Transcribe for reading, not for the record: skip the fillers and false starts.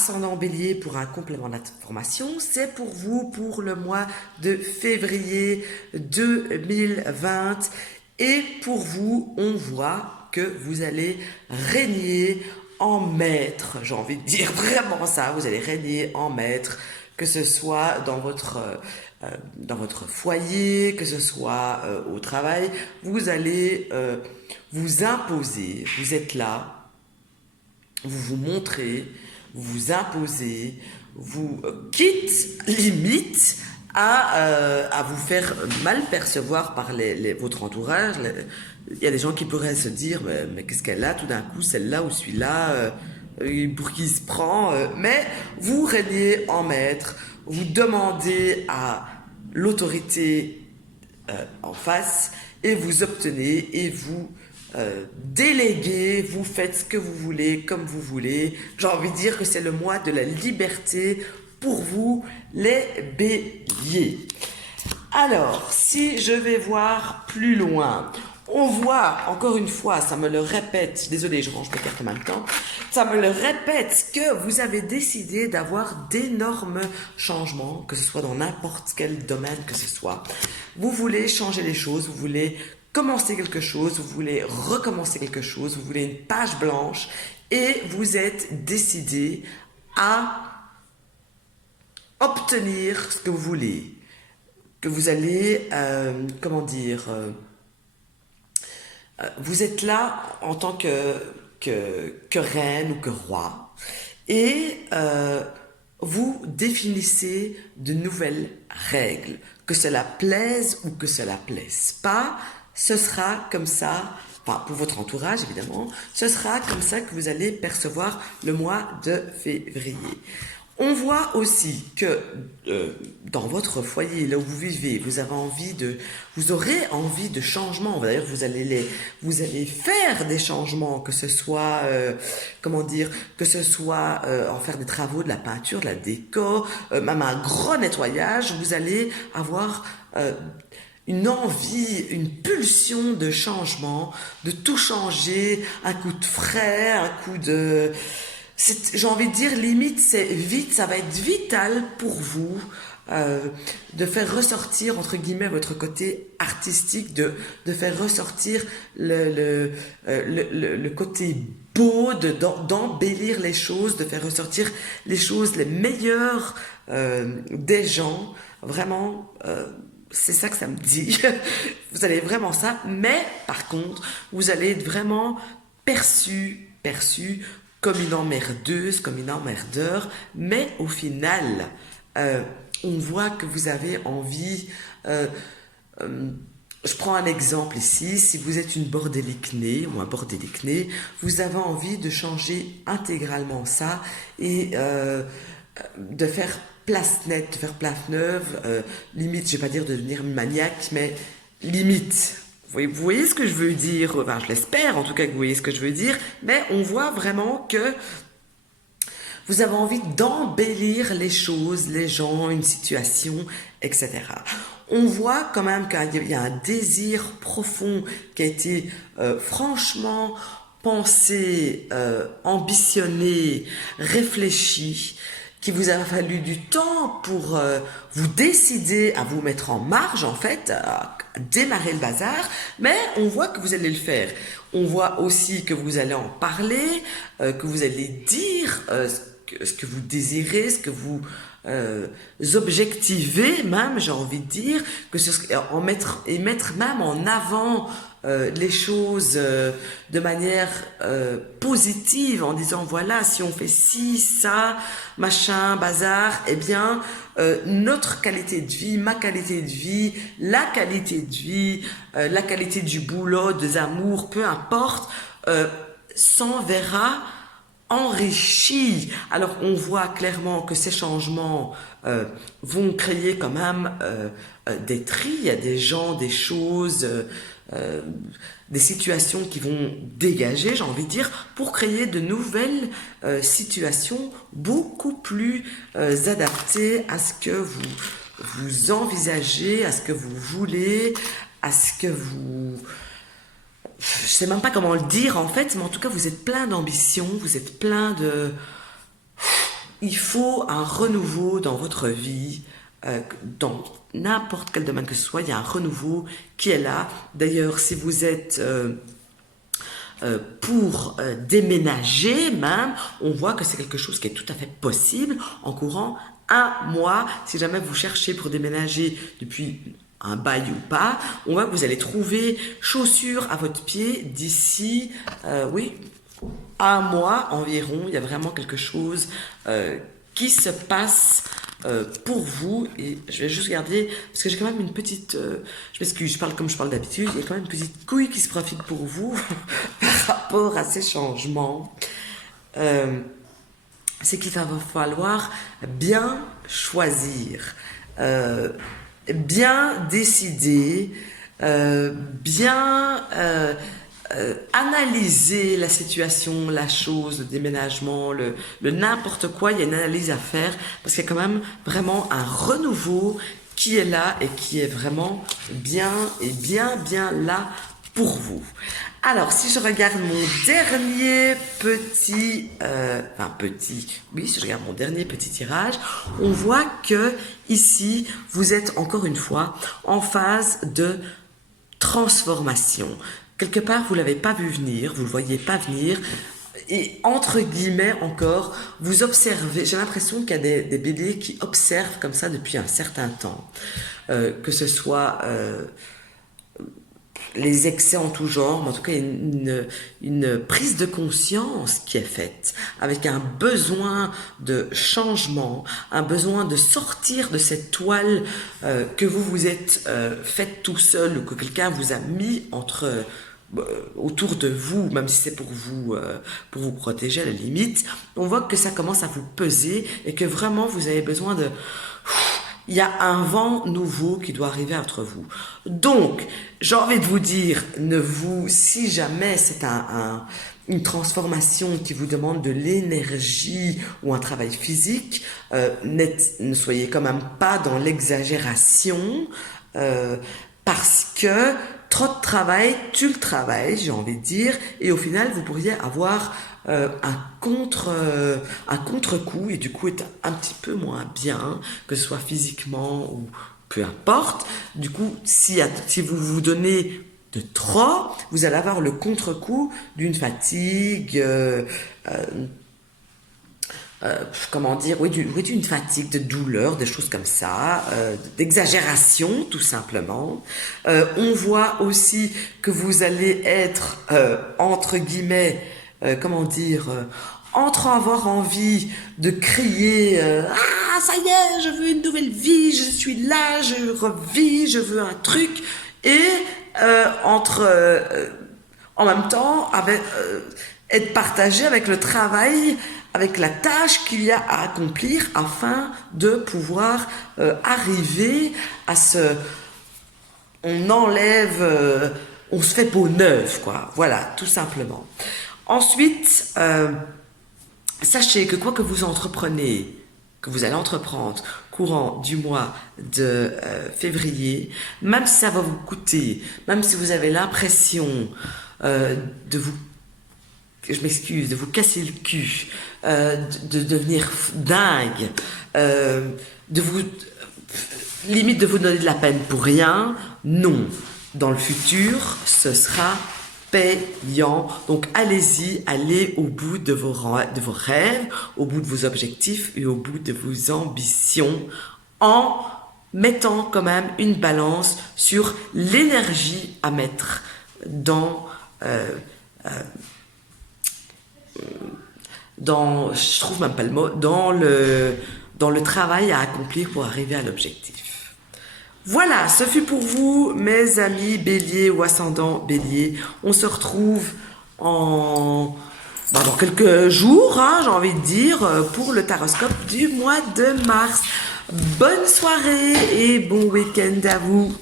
ascendant Bélier pour un complément d'information, c'est pour vous pour le mois de février 2020. Et pour vous, on voit que vous allez régner en maître. J'ai envie de dire vraiment ça, vous allez régner en maître, que ce soit dans votre foyer, que ce soit au travail. Vous allez vous imposer, vous êtes là, vous vous montrez, vous vous imposez, vous quitte limite à vous faire mal percevoir par votre entourage. Il y a des gens qui pourraient se dire mais qu'est-ce qu'elle a tout d'un coup, celle-là ou celui-là, pour qui il se prend, mais vous régnez en maître, vous demandez à l'autorité en face et vous obtenez et vous déléguez, vous faites ce que vous voulez, comme vous voulez. J'ai envie de dire que c'est le mois de la liberté pour vous, les béliers. Alors, si je vais voir plus loin, on voit, encore une fois, ça me le répète, désolé, je range mes cartes en même temps, ça me le répète que vous avez décidé d'avoir d'énormes changements, que ce soit dans n'importe quel domaine que ce soit. Vous voulez changer les choses, vous voulez commencer quelque chose, vous voulez recommencer quelque chose, vous voulez une page blanche et vous êtes décidé à obtenir ce que vous voulez, que vous allez, vous êtes là en tant que reine ou que roi et vous définissez de nouvelles règles, que cela plaise ou que cela plaise pas. Ce sera comme ça, enfin pour votre entourage évidemment, ce sera comme ça que vous allez percevoir le mois de février. On voit aussi que dans votre foyer, là où vous vivez, vous aurez envie de changement. D'ailleurs, vous allez faire des changements, que ce soit, en faire des travaux, de la peinture, de la déco, même un gros nettoyage. Vous allez avoir une envie, une pulsion de changement, de tout changer, un coup de frais, un coup de... J'ai envie de dire, limite, ça va être vital pour vous de faire ressortir, entre guillemets, votre côté artistique, de faire ressortir le côté beau, d'embellir les choses, de faire ressortir les choses les meilleures des gens. Vraiment... c'est ça que ça me dit. Vous allez vraiment ça, mais par contre, vous allez être vraiment perçu comme une emmerdeuse, comme une emmerdeur, mais au final, on voit que vous avez envie... je prends un exemple ici, si vous êtes une bordélique-née ou un bordélique-né, vous avez envie de changer intégralement ça et de faire place nette, de faire place neuve, limite, je vais pas dire de devenir maniaque, mais limite. Vous voyez ce que je veux dire, enfin, je l'espère en tout cas que vous voyez ce que je veux dire, mais on voit vraiment que vous avez envie d'embellir les choses, les gens, une situation, etc. On voit quand même qu'il y a un désir profond qui a été franchement pensé, ambitionné, réfléchi, qui vous a fallu du temps pour vous décider à vous mettre en marge, en fait, à démarrer le bazar, mais on voit que vous allez le faire. On voit aussi que vous allez en parler, que vous allez dire ce que vous désirez, ce que vous objectivez même, j'ai envie de dire, mettre même en avant les choses de manière positive en disant voilà, si on fait ci, ça, machin, bazar, eh bien notre qualité de vie, ma qualité de vie, la qualité de vie, la qualité du boulot, des amours, peu importe, s'enverra enrichi. Alors on voit clairement que ces changements vont créer quand même des tris, il y a des gens, des choses, des situations qui vont dégager, j'ai envie de dire, pour créer de nouvelles situations beaucoup plus adaptées à ce que vous envisagez, à ce que vous voulez, à ce que vous... Je sais même pas comment le dire en fait, mais en tout cas vous êtes plein d'ambition, vous êtes plein il faut un renouveau dans votre vie, dans n'importe quel domaine que ce soit, il y a un renouveau qui est là. D'ailleurs, si vous êtes pour déménager même, on voit que c'est quelque chose qui est tout à fait possible en courant un mois. Si jamais vous cherchez pour déménager depuis un bail ou pas, on voit que vous allez trouver chaussures à votre pied d'ici, oui, un mois environ. Il y a vraiment quelque chose qui se passe pour vous. Et je vais juste regarder, parce que j'ai quand même une petite... je m'excuse, je parle comme je parle d'habitude. Il y a quand même une petite couille qui se profite pour vous par rapport à ces changements. C'est qu'il va falloir bien choisir, bien décider, bien analyser la situation, la chose, le déménagement, le n'importe quoi. Il y a une analyse à faire parce qu'il y a quand même vraiment un renouveau qui est là et qui est vraiment bien et bien là pour vous. Alors, si je regarde mon dernier petit, oui, si je regarde mon dernier petit tirage, on voit que ici, vous êtes encore une fois en phase de transformation. Quelque part, vous l'avez pas vu venir, vous le voyez pas venir, et entre guillemets encore, vous observez. J'ai l'impression qu'il y a des béliers qui observent comme ça depuis un certain temps, que ce soit les excès en tout genre, mais en tout cas une prise de conscience qui est faite, avec un besoin de changement, un besoin de sortir de cette toile que vous vous êtes faite tout seul ou que quelqu'un vous a mis autour de vous, même si c'est pour vous protéger à la limite. On voit que ça commence à vous peser et que vraiment vous avez besoin de... Il y a un vent nouveau qui doit arriver entre vous. Donc, j'ai envie de vous dire, si jamais c'est une transformation qui vous demande de l'énergie ou un travail physique, ne soyez quand même pas dans l'exagération, parce que trop de travail tue le travail, j'ai envie de dire, et au final, vous pourriez avoir un contre-coup et du coup être un petit peu moins bien, que ce soit physiquement ou peu importe. Du coup, si vous vous donnez de trop, vous allez avoir le contre-coup d'une fatigue, comment dire, oui, d'une fatigue, de douleur, des choses comme ça, d'exagération, tout simplement. On voit aussi que vous allez être, entre guillemets, comment dire, entre avoir envie de crier ah ça y est, je veux une nouvelle vie, je suis là, je revis, je veux un truc, et en même temps être partagé avec le travail, avec la tâche qu'il y a à accomplir afin de pouvoir arriver à on enlève, on se fait peau neuve, quoi. Voilà, tout simplement. Ensuite, sachez que quoi que vous entreprenez, que vous allez entreprendre courant du mois de février, même si ça va vous coûter, même si vous avez l'impression de vous casser le cul, de devenir dingue, limite de vous donner de la peine pour rien, non. Dans le futur, ce sera payant. Donc allez-y, allez au bout de vos rêves, au bout de vos objectifs et au bout de vos ambitions, en mettant quand même une balance sur l'énergie à mettre je trouve même pas le mot, dans le travail à accomplir pour arriver à l'objectif. Voilà, ce fut pour vous, mes amis béliers ou ascendants béliers. On se retrouve dans quelques jours, j'ai envie de dire, pour le taroscope du mois de mars. Bonne soirée et bon week-end à vous.